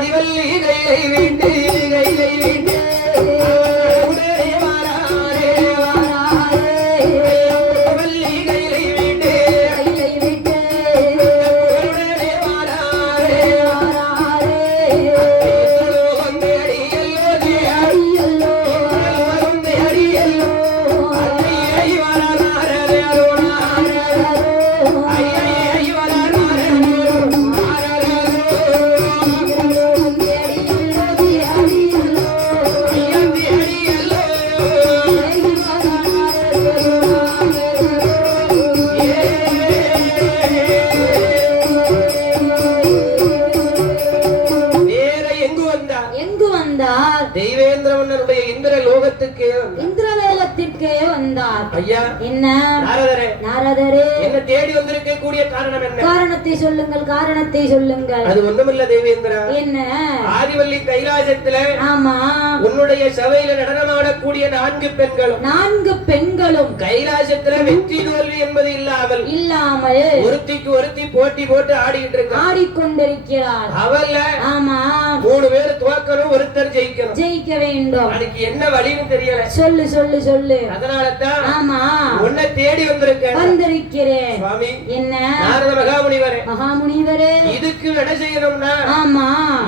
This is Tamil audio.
ஆதிவல்லி கை வேண்டி கை கை வேண்டி. வந்தார். தெய்வேந்திரவனுடைய இந்திர லோகத்துக்கு வந்தார். இந்திரலோகத்திற்கே வந்தார். ஐயா என்ன? நாரதரே. நாரதரே. என்ன தேடி வந்திருக்க கூடிய காரணம் என்ன? காரணத்தை சொல்லுங்கள் காரணத்தை சொல்லுங்கள். அது ஒண்ணுமில்ல தேவேந்திரா. என்ன? ஆதிவள்ளி கைலாசத்துல ஆமா. உன்னுடைய சபையில நடனமாடக்கூடிய நான்கு பெண்களும். நான்கு பெண்களும். கைலாசத்துல வெற்றி தோல்வி என்பது இல்லாமல் இல்லாமல் ஒருத்திக்கு ஒருத்தி போட்டி போட்டு ஆடிக்கிட்டு இருக்கான் ஆடிக்கொண்டிருக்கிறார். அவல்ல ஆமா. மூணு பேர் துவக்கணும். ஒருத்தர் ஜெயிக்கணும். ஜெயிக்க வேண்டும். அதுக்கு என்ன வழின்னு தெரியல. சொல்லு சொல்லு சொல்லு. அதனாலதான் ஆமா. உன்னை தேடி வந்திருக்கேன். வந்திருக்கிறேன். சுவாமி என்ன? நாரத மகாமுனிவரே. மகாமுனிவரே. இதுக்கு என்ன செய்யணும்னா ஆமா.